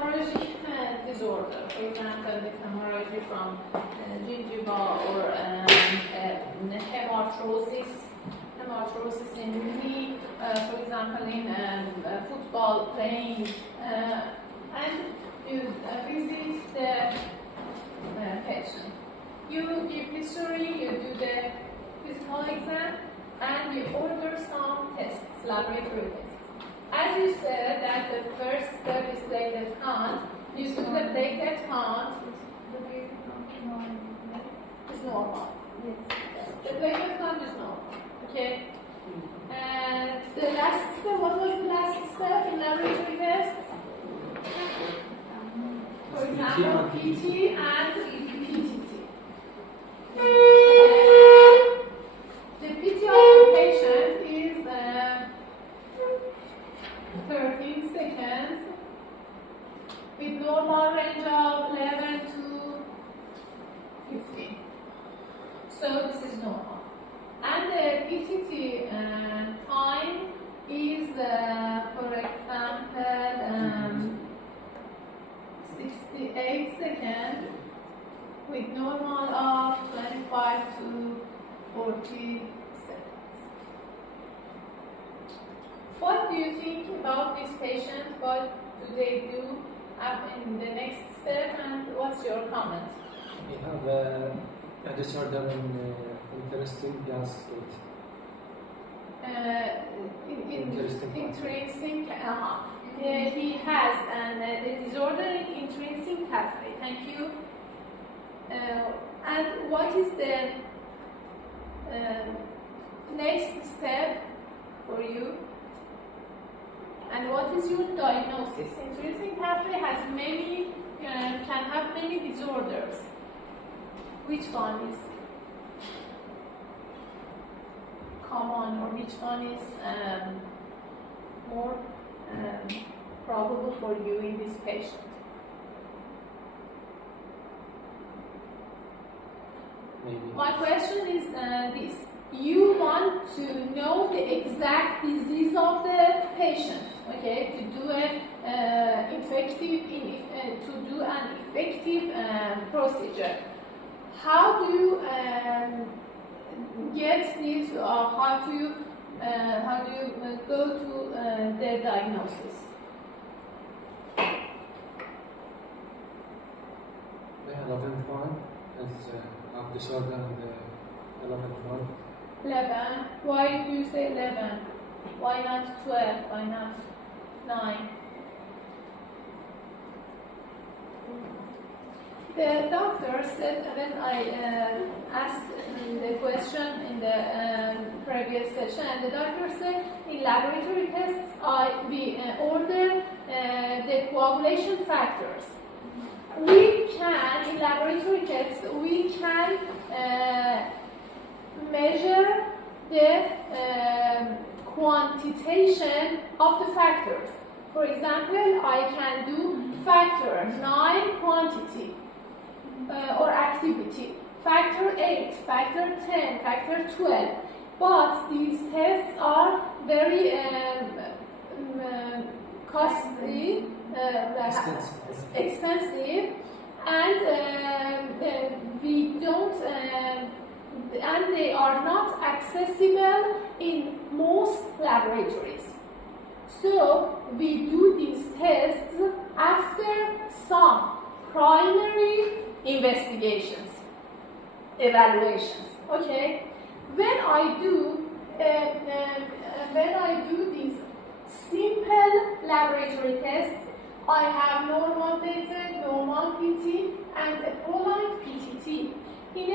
hemorrhagic disorder, for example, with hemorrhage from gingiva or hemarthrosis in knee, for example, in football playing, and you visit the patient. You give history, you do the physical exam, and you order some tests, laboratory tests. As you said that the first step is platelet count, you do the platelet count. It's normal. Yes. The platelet count is normal. Okay. And the last step, what was the last step in laboratory tests? For example, PT and PTT. The PT of the patient is 13 seconds with normal range of 11 to 15. So this is normal. And the PTT time is, for example, 68 seconds with normal of 25 to 40 seconds. What do you think about this patient? What do they do in the next step, and what's your comment? We have a disorder in interesting gas gate. Intrinsic. He has the disorder in intrinsic pathway. Thank you. And what is the next step for you? And what is your diagnosis? Intrinsic pathway has many, can have many disorders. Which one is common, or which one is more probable for you in this patient? Maybe. My question is this. You want to know the exact disease of the patient, okay, to do an effective procedure. How do you get this, or how do you go to the diagnosis? The 11th one is of disorder, and the 11th one. 11. Why do you say 11? Why not 12? Why not 9? The doctor said, when I asked the question in the previous session, the doctor said in laboratory tests we order the coagulation factors. We can, in laboratory tests, we can measure the quantitation of the factors. For example, I can do factor 9 quantity or activity, factor 8, factor 10, factor 12. But these tests are very costly, expensive, and we don't. And they are not accessible in most laboratories. So we do these tests after some primary investigations, evaluations. Okay. When I do these simple laboratory tests, I have normal data, normal PT, and a prolonged PTT in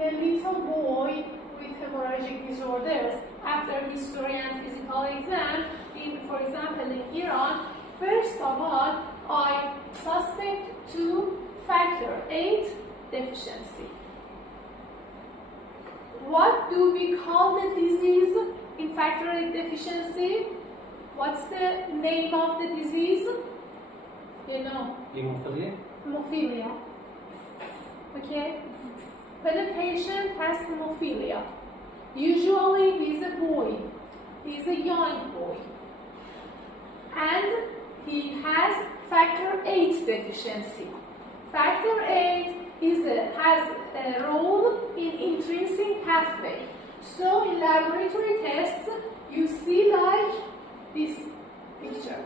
a little boy with hemorrhagic disorders. After history and physical exam, for example, in Iran, first of all, I suspect 2 factor 8 deficiency. What do we call the disease in factor 8 deficiency? What's the name of the disease? You know? Hemophilia? Hemophilia. Okay? When a patient has hemophilia, usually he's a boy, he's a young boy, and he has factor 8 deficiency. Factor 8 has a role in intrinsic pathway. So in laboratory tests, you see like this picture.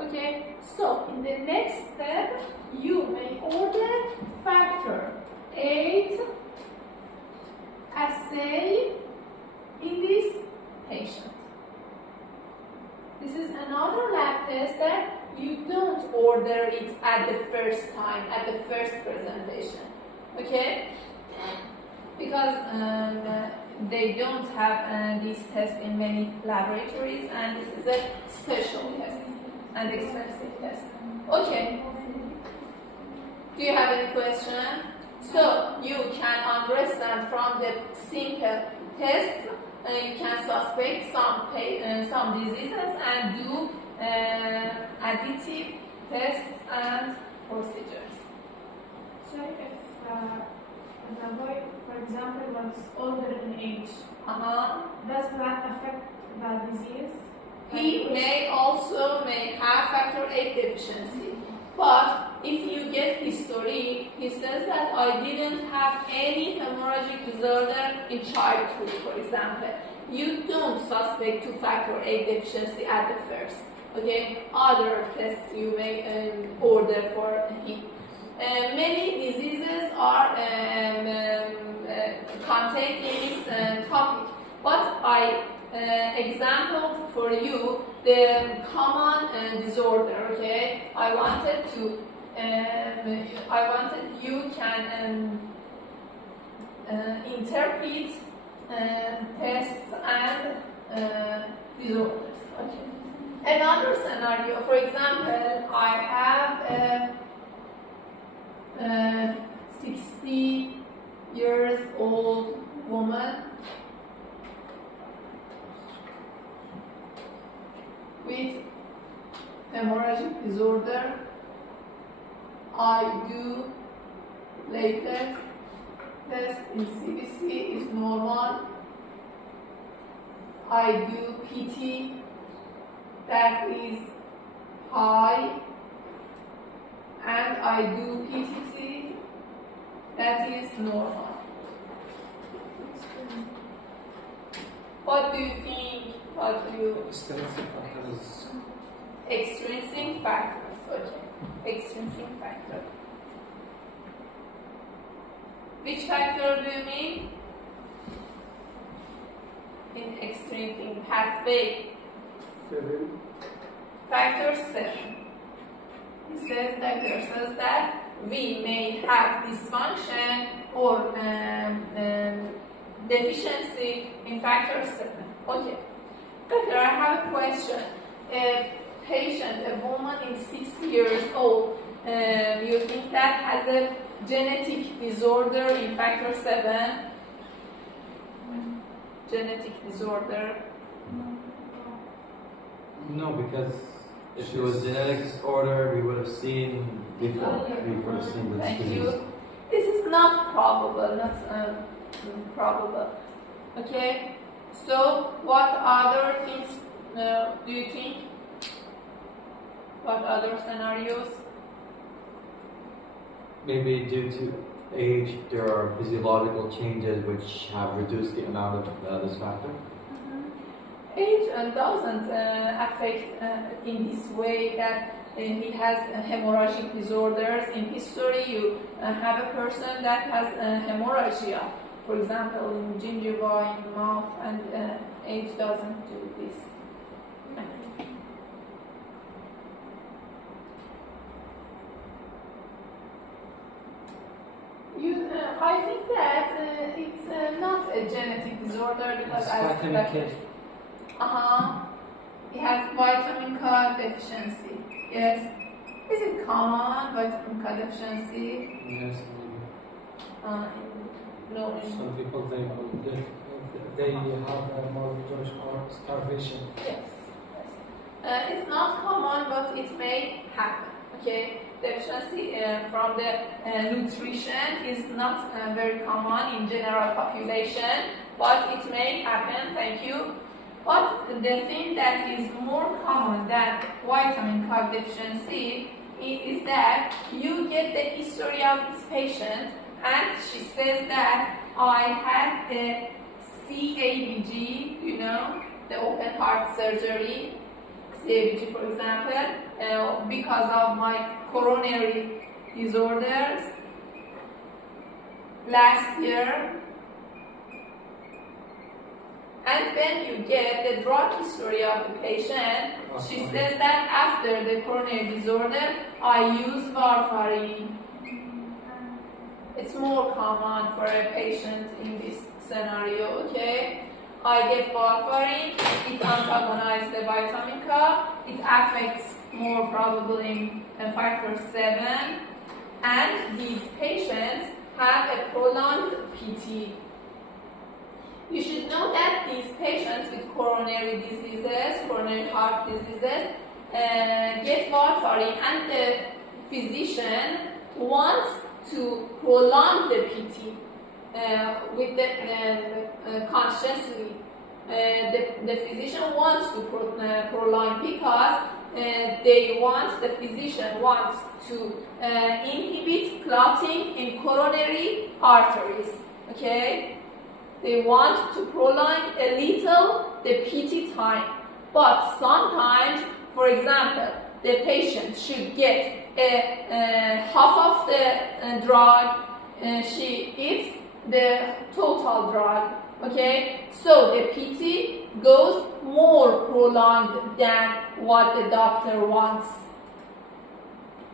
Okay, so in the next step, you may order factor 8 assay in this patient. This is another lab test that you don't order it at the first time, at the first presentation. Okay? Because they don't have this test in many laboratories, and this is a special test and expensive test. Okay. Do you have any question? So you can understand from the simple test, you can suspect some diseases and do additive tests and procedures. So if the boy, for example, was older in age, does that affect the disease? He may have factor 8 deficiency. But if you get history, he says that I didn't have any hemorrhagic disorder in childhood, for example. You don't suspect to factor 8 deficiency at the first. Okay, other tests you may order for him. Many diseases are contained in this topic, but I exampled for you the common disorder. Okay, I wanted you can interpret tests and disorders. Okay. Another scenario, for example, I have a 60 years old woman with hemorrhagic disorder. I do platelet test in CBC is normal. I do PT, that is high, and I do PTT, that is normal. What do you think? What do you? Extrinsic factors. Extrinsic factors. Okay. Extrinsic factor. Which factor do you mean? In extrinsic pathway. 7. Factor 7. He says that we may have dysfunction or deficiency in factor 7. Okay. Doctor, I have a question. A patient, a woman in 60 years old, you think that has a genetic disorder in factor 7? Genetic disorder. No, because if it was genetic disorder, we would have seen before. We would have seen this Thank disease. you. This is not probable, not probable. Okay. So, what other things do you think? What other scenarios? Maybe due to age, there are physiological changes which have reduced the amount of this factor. Age doesn't affect in this way that he has hemorrhagic disorders. In history, you have a person that has hemorrhagia, for example, in gingiva, in mouth, and age doesn't do this. I think that it's not a genetic disorder because he has vitamin K deficiency. Yes. Is it common, vitamin K deficiency? Yes. No. Some people they have malnutrition or starvation. Yes. It's not common, but it may happen. Okay. Deficiency from the nutrition is not very common in general population, but it may happen. Thank you. But the thing that is more common than vitamin K deficiency is that you get the history of this patient and she says that I had a CABG, you know, the open heart surgery, CABG for example, because of my coronary disorders last year. And when you get the drug history of the patient, she says that after the coronary disorder, I use warfarin. It's more common for a patient in this scenario, okay? I get warfarin, it antagonizes the vitamin K, it affects more probably factor 7, and these patients have a prolonged PT. You should know that these patients with coronary diseases, coronary heart diseases, get warfarin, and the physician wants to prolong the PT with the consciously. The physician wants to prolong because the physician wants to inhibit clotting in coronary arteries. Okay. They want to prolong a little the PT time, but sometimes, for example, the patient should get half of the drug, she eats the total drug, okay? So the PT goes more prolonged than what the doctor wants,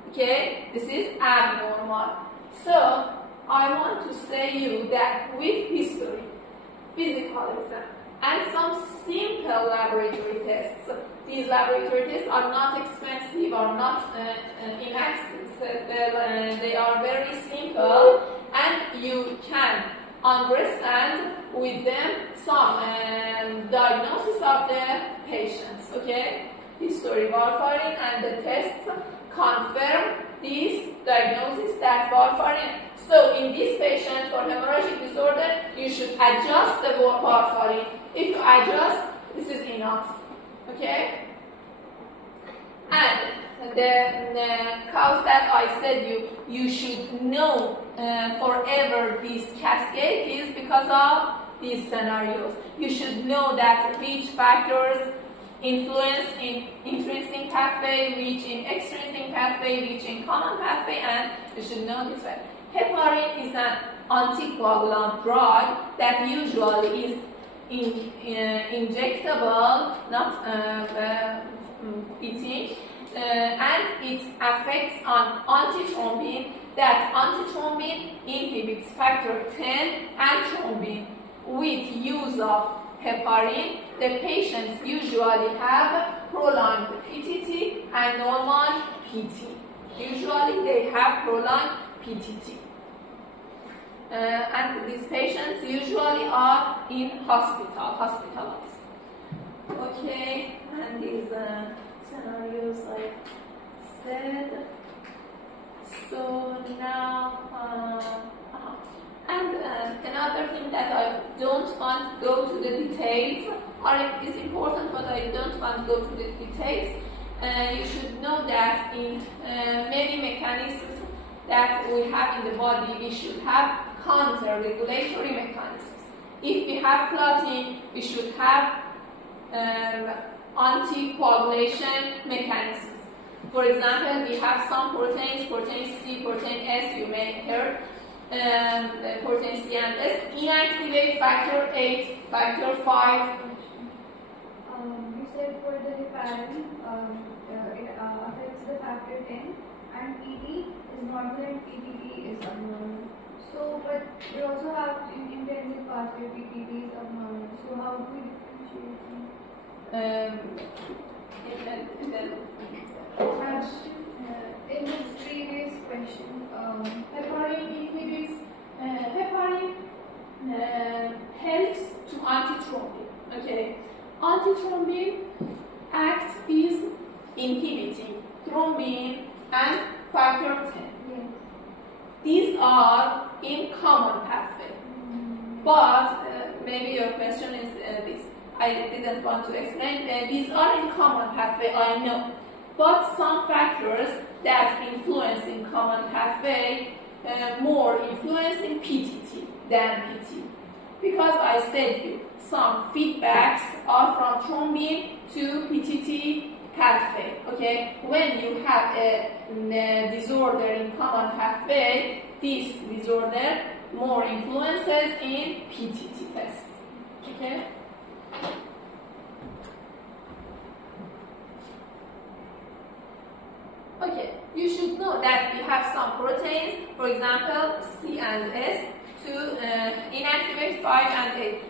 okay? This is abnormal. So I want to say you that with history, physical exam, and some simple laboratory tests. These laboratory tests are not expensive or not inaccessible. They are very simple, and you can understand with them some diagnosis of the patients. Okay, history, warfarin, and the tests confirm this diagnosis that warfarin. So in this patient for hemorrhagic disorder, you should adjust the warfarin. If you adjust, this is enough. Okay? And the cause that I said you should know forever this cascade is because of these scenarios. You should know that which factors influence in intrinsic pathway, which in extrinsic pathway, which in common pathway, and you should know this fact. Heparin is an anticoagulant drug that usually is injectable, not PT, and it affects on antithrombin. That antithrombin inhibits factor 10 and thrombin. With use of heparin, the patients usually have prolonged PTT and normal PT. Usually they have prolonged PTT. And these patients usually are in hospitalized. Okay, and these scenarios I said. So now, and another thing that I don't want to go to the details, or it is important, but I don't want to go to the details. You should know that in many mechanisms that we have in the body, we should have counter-regulatory mechanisms. If we have clotting, we should have anticoagulation mechanisms. For example, we have some proteins, protein C, protein S, you may hear, protein C and S, inactivate factor 8, factor 5. You said for the heparin, it affects the factor 10, and PT is normal and PTT is abnormal. So, but we also have intrinsic pathway PTT is abnormal. So, how do we differentiate them? In the previous question, Heparin inhibits, heparin helps to antithrombin. Okay, antithrombin act is inhibiting thrombin and factor 10. yes. These are in common pathway. But maybe your question is this. I didn't want to explain. These are in common pathway, I know. But some factors that influence in common pathway more influence in PTT than PT. Because I said you, some feedbacks are from thrombin to PTT pathway, okay? When you have a disorder in common pathway, this disorder more influences in PTT test, okay? Okay, you should know that we have some proteins, for example, C and S, to inactivate 5 and 8.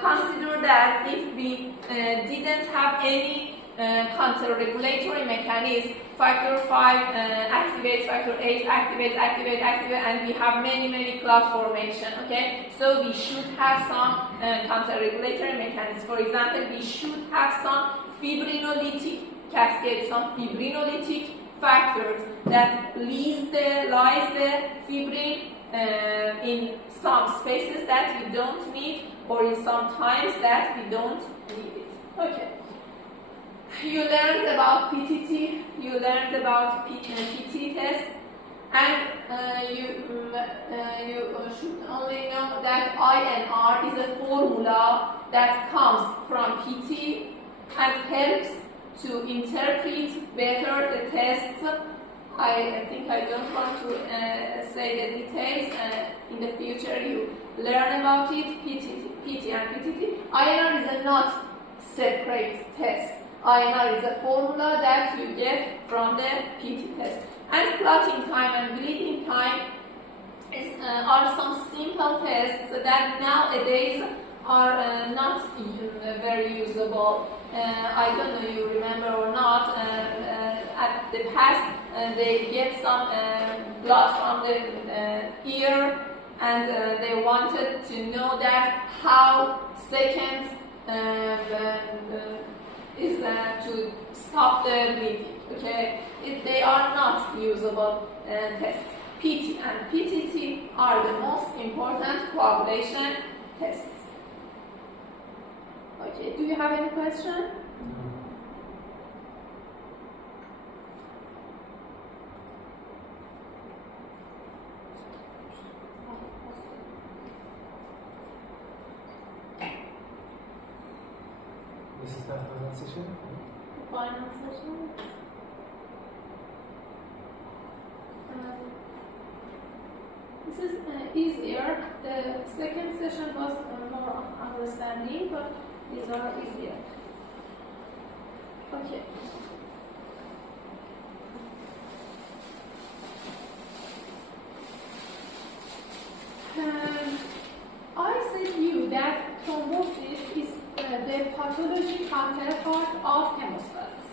Consider that if we didn't have any counter-regulatory mechanism, factor 5 activates, factor 8 activates, and we have many clot formation, okay? So we should have some counter-regulatory mechanism. For example, we should have some fibrinolytic cascade, some fibrinolytic factors that lyse the fibrin in some spaces that we don't need, or in some times that we don't need it. Okay. You learned about PTT, you learned about PT test, and you should only know that INR is a formula that comes from PT and helps to interpret better the tests. I think I don't want to say the details. In the future you learn about it, PT and PTT. INR is a not separate test. INR is a formula that you get from the PT test. And clotting time and bleeding time are some simple tests that nowadays are not very usable. I don't know you remember or not. At the past, they get some blood from the ear, and they wanted to know that how seconds is to stop the bleeding. Okay, they are not usable tests. PT and PTT are the most important coagulation tests. Okay, do you have any question? This is the final session. Final session. This is easier. The second session was more understanding, but these are easier. Okay. I said to you that thrombosis is the pathology counterpart of hemostasis.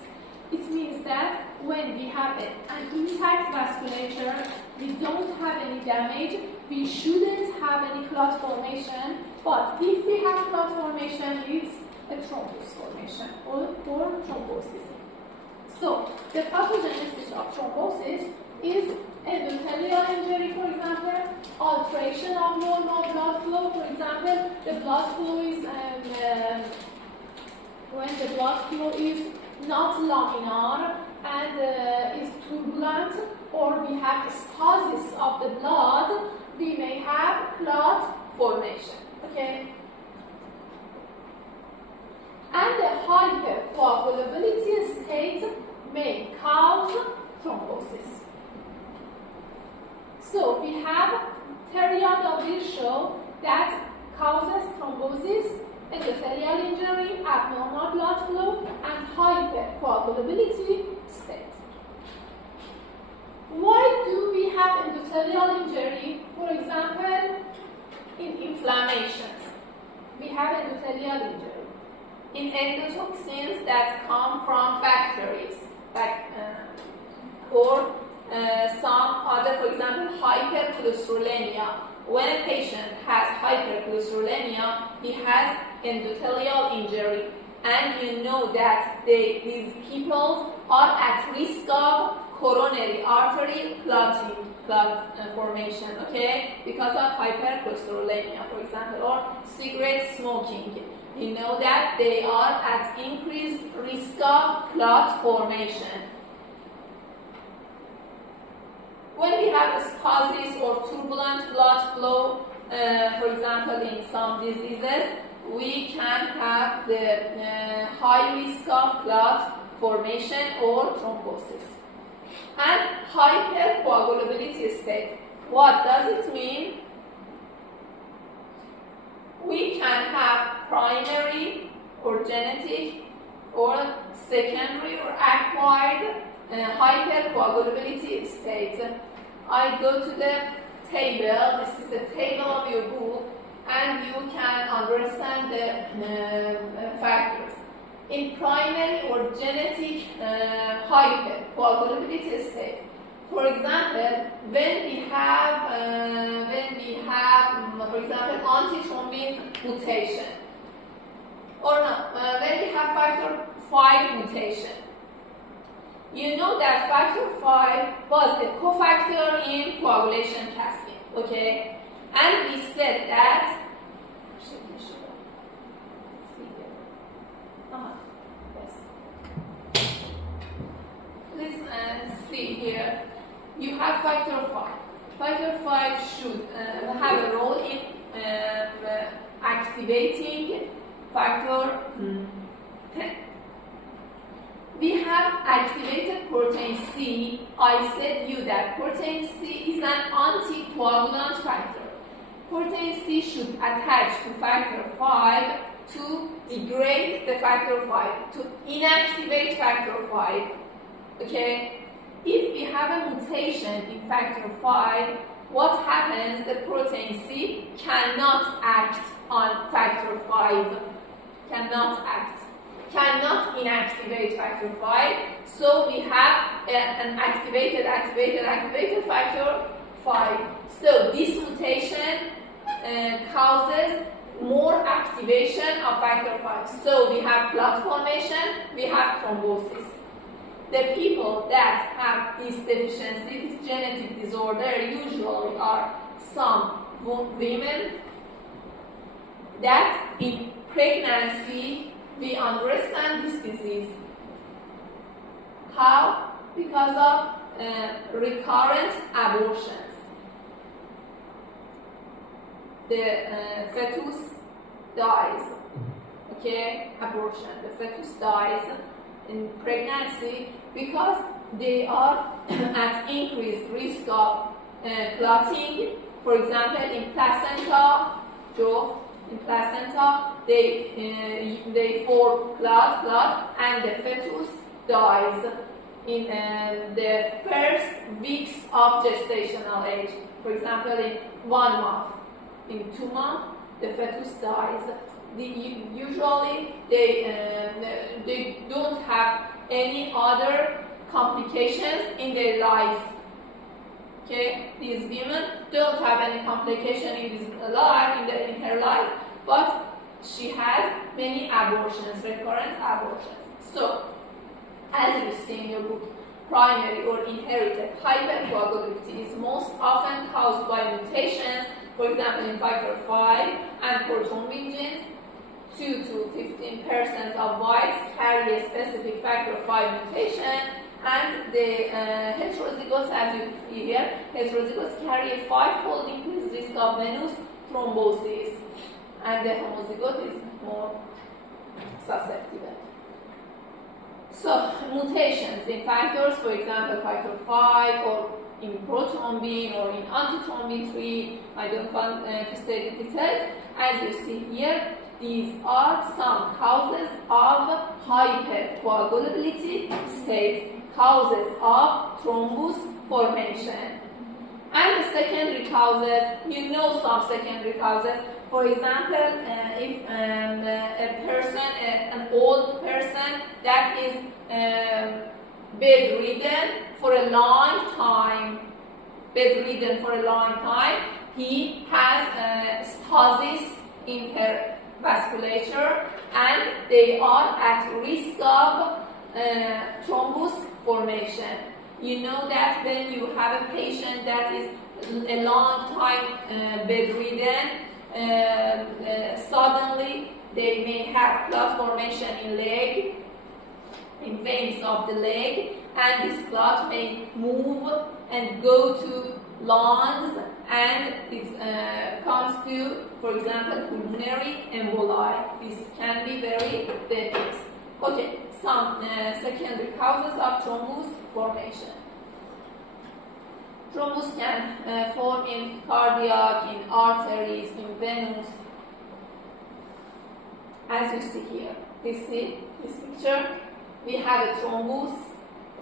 It means that when we have an intact vasculature, we don't have any damage, we shouldn't have any clot formation, but if we have clot formation, it's a thrombus formation or thrombosis. So, the pathogenesis of thrombosis is endothelial injury, for example, alteration of normal blood flow, for example, the blood flow is when the blood flow is not laminar and is turbulent, or we have stasis of the blood, we may have clot formation. Okay? And the hypercoagulability state may cause thrombosis. So we have Theriault ratio that causes thrombosis, endothelial injury, abnormal blood flow, and hypercoagulability state. Why do we have endothelial injury? For example, in inflammations, we have endothelial injury. In endotoxins that come from bacteria, or some other, for example, hypercholesterolemia. When a patient has hypercholesterolemia, he has endothelial injury, and you know that these people are at risk of coronary artery clot formation, okay, because of hypercholesterolemia, for example, or cigarette smoking. you know that they are at increased risk of clot formation. When we have stasis or turbulent blood flow, for example, in some diseases, we can have the high risk of clot formation or thrombosis. And hypercoagulability state. What does it mean? We can have primary or genetic or secondary or acquired hypercoagulability state. I go to the table, this is the table of your book, and you can understand the factors. In primary or genetic hypercoagulability state, for example, when we have, for example, antithrombin mutation, or no, when we have factor 5 mutation, you know that factor 5 was the cofactor in coagulation cascade, okay? And we said that, please see here, you have factor 5. Factor 5 should have a role in activating factor 10. We have activated protein C. I said you that protein C is an anticoagulant factor. Protein C should attach to factor 5 to degrade the factor 5, to inactivate factor 5. Okay? If we have a mutation in factor 5, what happens? The protein C cannot act on factor 5. Cannot inactivate factor 5. So we have an activated factor 5. So this mutation causes more activation of factor 5. So we have clot formation, we have thrombosis. The people that have this deficiency, this genetic disorder, usually are some women that in pregnancy we understand this disease. How? Because of recurrent abortions. The fetus dies. Okay, abortion. The fetus dies in pregnancy because they are at increased risk of clotting. For example, in placenta, they form clot, and the fetus dies in the first weeks of gestational age. For example, in 1 month, in 2 months, the fetus dies. Usually, they don't have any other complications in their life. Okay, these women don't have any complication in her life, but she has many abortions, recurrent abortions. So, as you see in your book, primary or inherited hypercoagulability is most often caused by mutations, for example, in factor 5 and prothrombin genes. 2 to 15% of whites carry a specific factor 5 mutation, and the heterozygotes, as you see here, heterozygotes carry a 5-fold increased risk of venous thrombosis, and the homozygote is more susceptible. So, mutations in factors, for example, factor 5 or in prothrombin or in antithrombin 3, I don't want to say the details. As you see here, these are some causes of hypercoagulability state, causes of thrombus formation. And the secondary causes, you know some secondary causes. For example, if a person, an old person that is bedridden for a long time, he has stasis in her vasculature, and they are at risk of thrombus formation. You know that when you have a patient that is a long time bedridden, suddenly they may have clot formation in leg, in veins of the leg, and this clot may move and go to lungs, and it comes to, for example, pulmonary emboli. This can be very dangerous. Okay, some secondary causes of thrombus formation. Thrombus can form in cardiac, in arteries, in venous. As you see here, this picture, we have a thrombus.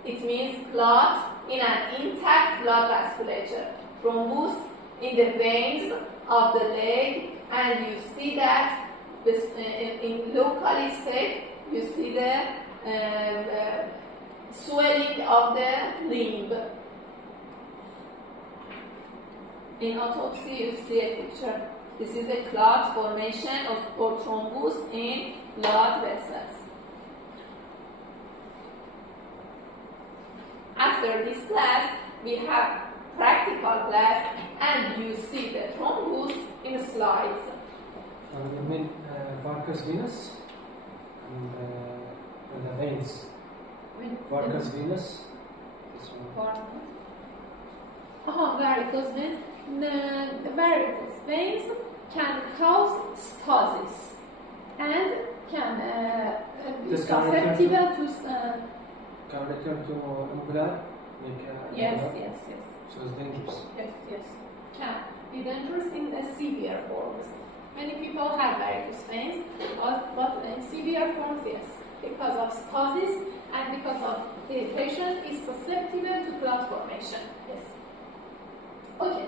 It means clot in an intact blood vasculature. Thrombus in the veins of the leg, and you see that this, in locally set, you see the swelling of the limb. In autopsy, you see a picture. This is a clot formation or thrombus in blood vessels. After this class, we have practical class, and you see the thrombus in the slides. You mean varicose venous and the veins. Varicose venous. This one. Varicose veins. The varicose veins can cause stasis and can be This can susceptible to. Can return to embolia? Yes. So it's dangerous. Yes. Can be dangerous in the severe forms. Many people have varicose veins, but in severe forms, yes, because of stasis and because of the patient is susceptible to clot formation. Yes. Okay.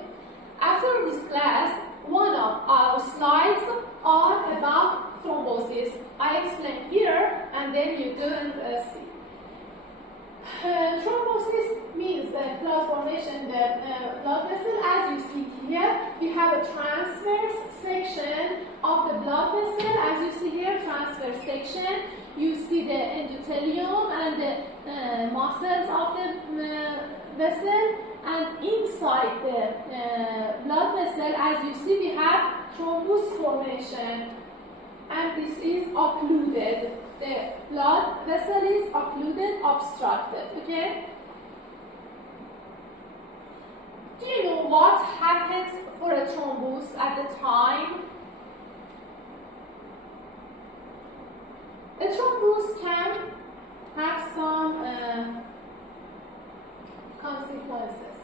After this class, one of our slides are about thrombosis. I explain here, and then you go and see. Thrombosis means the clot formation in the blood vessel. As you see here, we have a transverse section of the blood vessel. As you see here, transverse section. You see the endothelium and the muscles of the vessel. And inside the blood vessel, as you see, we have thrombus formation. And this is occluded. The blood vessel is occluded, obstructed, okay? Do you know what happens for a thrombus at the time? A thrombus can have some consequences.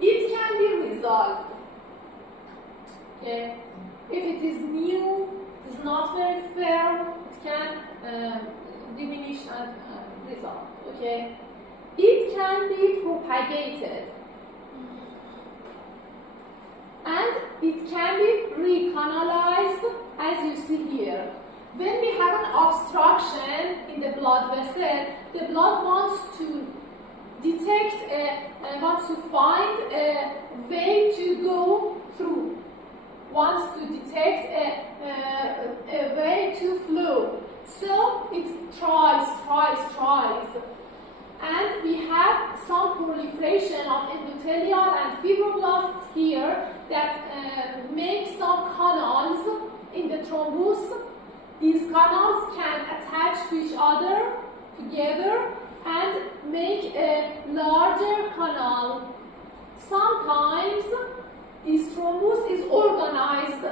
It can be resolved, okay? If it is new, it is not very firm, it can diminish and resolve, okay? It can be propagated, and it can be recanalized, as you see here. When we have an obstruction in the blood vessel, the blood wants to wants to find a way to go through, wants to detect a way to flow. So it tries. And we have some proliferation of endothelial and fibroblasts here that make some canals in the thrombus. These canals can attach to each other together and make a larger canal. Sometimes this thrombus is organized,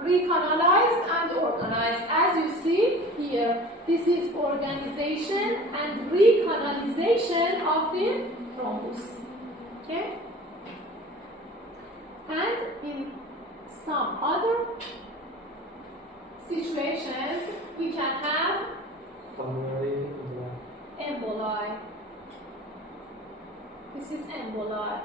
recanalized and organized. As you see here, this is organization and recanalization of the thrombus. Okay? And in some other situations, we can have Pulmonary emboli. This is emboli.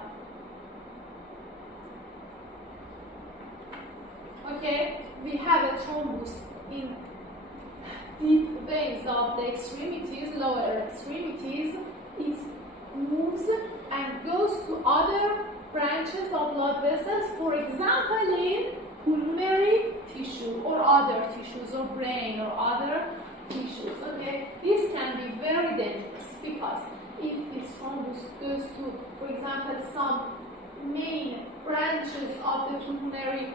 Okay, we have a thrombus in deep veins of the extremities, lower extremities. It moves and goes to other branches of blood vessels, for example, in pulmonary tissue or other tissues, or brain or other tissues. Okay, this can be very dangerous because if this thrombus goes to, for example, some main branches of the pulmonary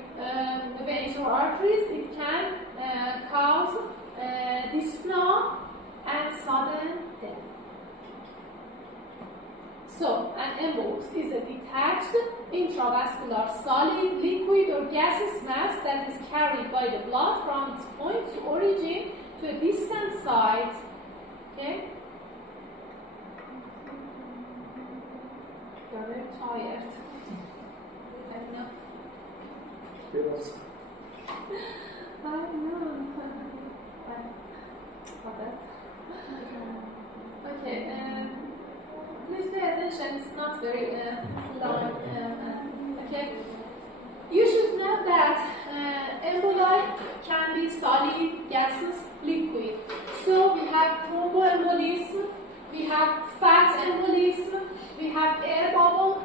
veins or arteries, it can cause dyspnea and sudden death. So, an embolus is a detached intravascular solid, liquid or gaseous mass that is carried by the blood from its point to origin to a distant site. Okay? You're very tired. I know. Yes. I know. Okay. Please pay attention. It's not very long. Okay. You should know that emboli can be solid, gaseous, liquid. So we have thromboembolism, we have fat embolism, we have air bubble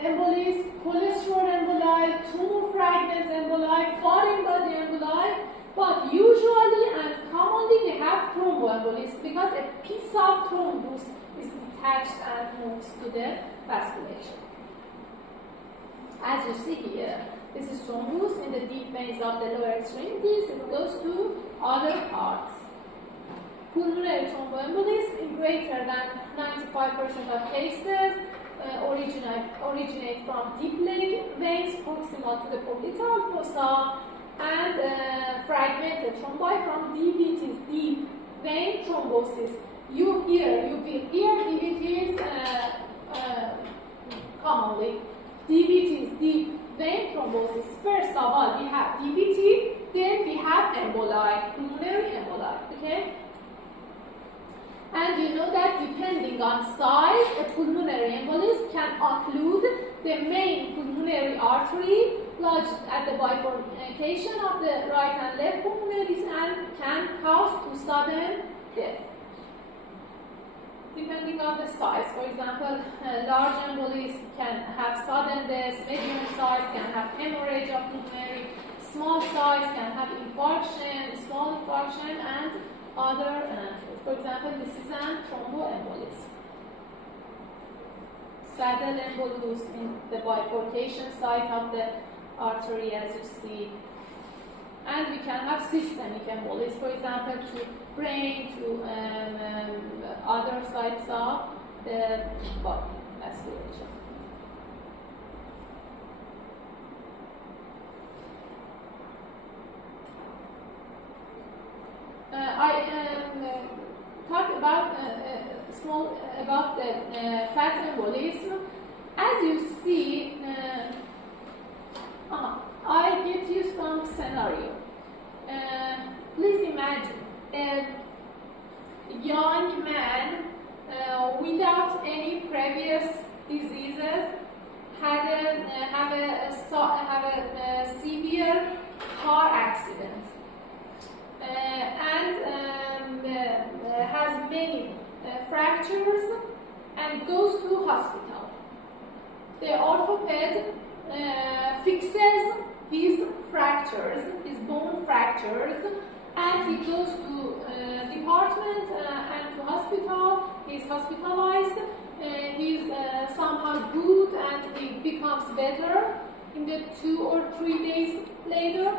embolism, cholesterol emboli, tumor fragment emboli, foreign body emboli. But usually and commonly we have thromboembolism because a piece of thrombus is detached and moves to the vasculature. As you see here, this is thrombus in the deep veins of the lower extremities. It goes to other parts. Pulmonary thromboembolism in greater than 95% of cases originate from deep leg veins proximal to the popliteal fossa and fragmented thrombi from DVTs, deep vein thrombosis. You will hear DVTs commonly. DVTs, deep vein thrombosis. First of all, we have DVT, then we have emboli, pulmonary emboli. Okay? And you know that depending on size, a pulmonary embolism can occlude the main pulmonary artery lodged at the bifurcation of the right and left pulmonaries and can cause to sudden death. Depending on the size, for example, large embolism can have sudden death, medium size can have hemorrhage of pulmonary, small size can have infarction, small infarction, and other. For example, this is an thromboembolism. Saddle embolus in the bifurcation site of the artery, as you see. And we can have systemic embolism, for example, to brain, to other sites of the body vasculature. I talk about about the fat embolism. As you see, I give you some scenario. Please imagine a young man without any previous diseases have a severe car accident and has many fractures and goes to hospital. The orthoped fixes his fractures, his bone fractures, and he goes to department and to hospital. He's hospitalized. He's somehow good and he becomes better in the 2 or 3 days later.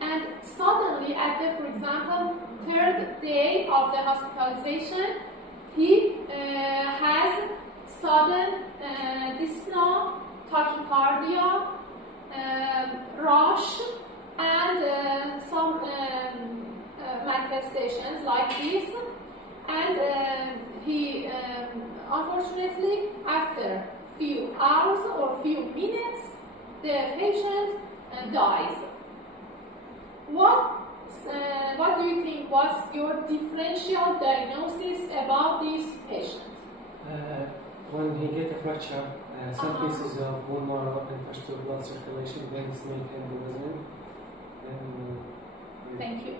And suddenly, at the, for example, 3rd day of the hospitalization, he has sudden dyspnea, tachycardia, rush, and some manifestations like this. And he, unfortunately, after few hours or few minutes, the patient dies. What do you think was your differential diagnosis about this patient? When he get a fracture, some pieces of bone marrow interstitial blood circulation, veins make embolism. Thank you.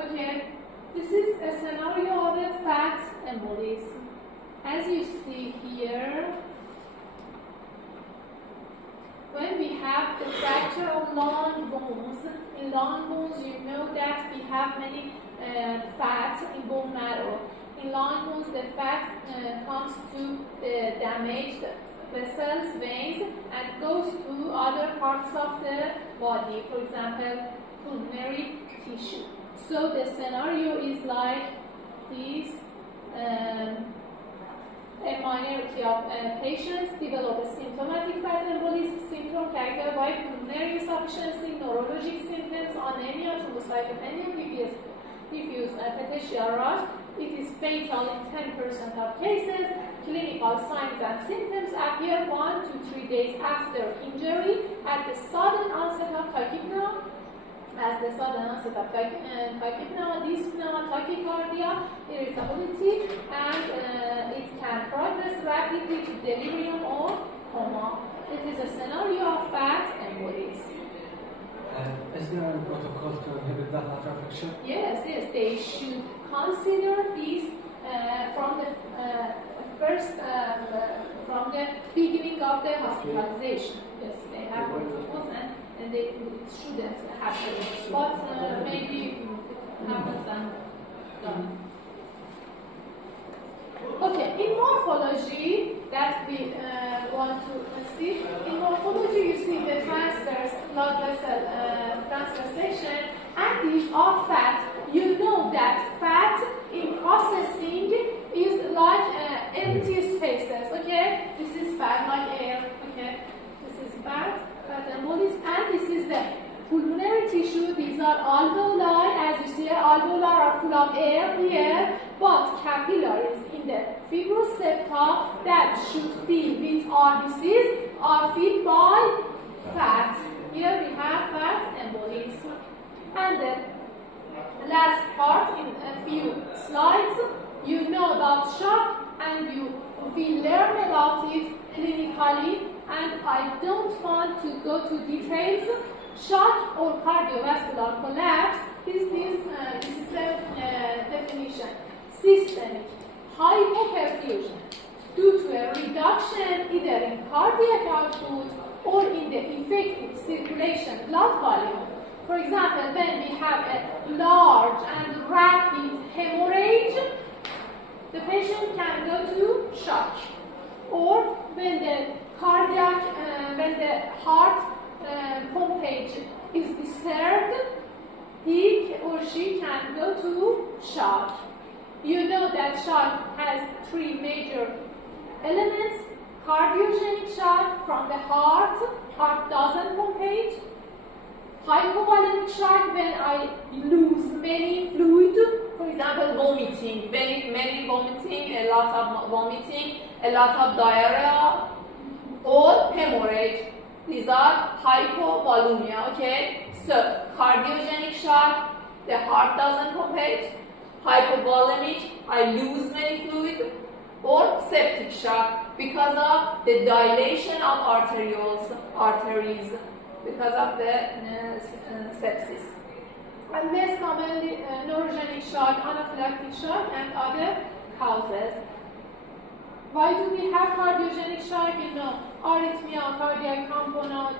Okay, this is a scenario of a fat embolism. As you see here, when we have the fracture of long bones, in long bones you know that we have many fat in bone marrow. In long bones the fat comes to the damaged vessels, veins, and goes to other parts of the body, for example, pulmonary tissue. So the scenario is like this. A minority of patients develop a symptomatic fat embolism syndrome characterized by pulmonary insufficiency, neurologic symptoms, anemia, thrombocytopenia, diffuse petechial rush. It is fatal in 10% of cases. Clinical signs and symptoms appear 1 to 3 days after injury at the sudden onset of tachypnea. As the sudden onset of tachypnea, dyspnea, tachycardia, irritability, and it can progress rapidly to delirium or coma. It is a scenario of fat embolism. Is there a protocol to inhibit that lateral friction? Yes, they should consider this from the first, from the beginning of the hospitalization. Yes, they have protocols and it shouldn't happen, but maybe it happens and done. Okay, in morphology that we want to see, in morphology you see the transverse blood vessel transversation, and these are fat. You know that fat in processing is like empty spaces, okay? This is fat like air, okay? This is fat embolism, and this is the pulmonary tissue. These are alveoli. As you see, alveoli are full of air here, but capillaries in the fibrosepta that should fill with RBCs are filled by fat. Here we have fat embolism. And the last part, in a few slides, you know about shock and you will learn about it clinically, and I don't want to go to details. Shock or cardiovascular collapse, this is the definition. Systemic hypoperfusion due to a reduction either in cardiac output or in the effective circulation blood volume. For example, when we have a large and rapid hemorrhage, the patient can go to shock. Or when the cardiac, when the heart pumpage is disturbed, he or she can go to shock. You know that shock has 3 major elements. Cardiogenic shock from the heart doesn't pumpage. Hypovolemic shock when I lose many fluid, for example vomiting, many vomiting, a lot of vomiting, a lot of diarrhea, or hemorrhage. These are hypovolemia, okay? So, cardiogenic shock, the heart doesn't pumpage. Hypovolemic, I lose many fluid. Or septic shock, because of the dilation of arteries, because of the sepsis. And less commonly, neurogenic shock, anaphylactic shock, and other causes. Why do we have cardiogenic shock? You know, arrhythmia, cardiac component,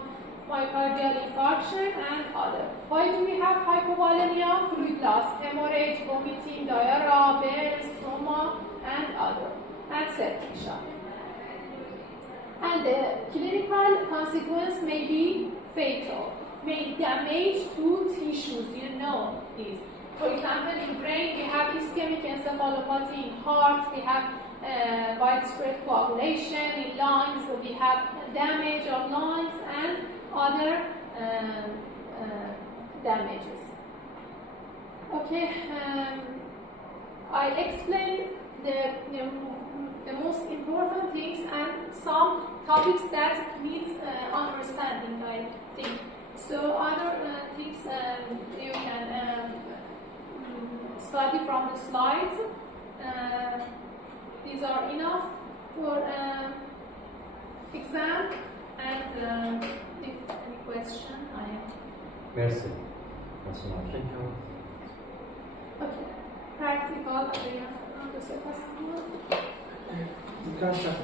myocardial infarction, and other. Why do we have hypovolemia, fluid loss, hemorrhage, vomiting, diarrhea, burns, trauma, and other, and septic shock? And the clinical consequence may be fatal, may damage to tissues, you know this. For example, in brain we have ischemic encephalopathy, in heart we have widespread coagulation, in lungs we have damage of lungs and other damages. Okay, I explained the most important things and some topics that needs understanding, I think. So other things you can study from the slides. These are enough for exam, and if any question, I am. Merci. Merci much. Thank you. Okay. Practical, You can start.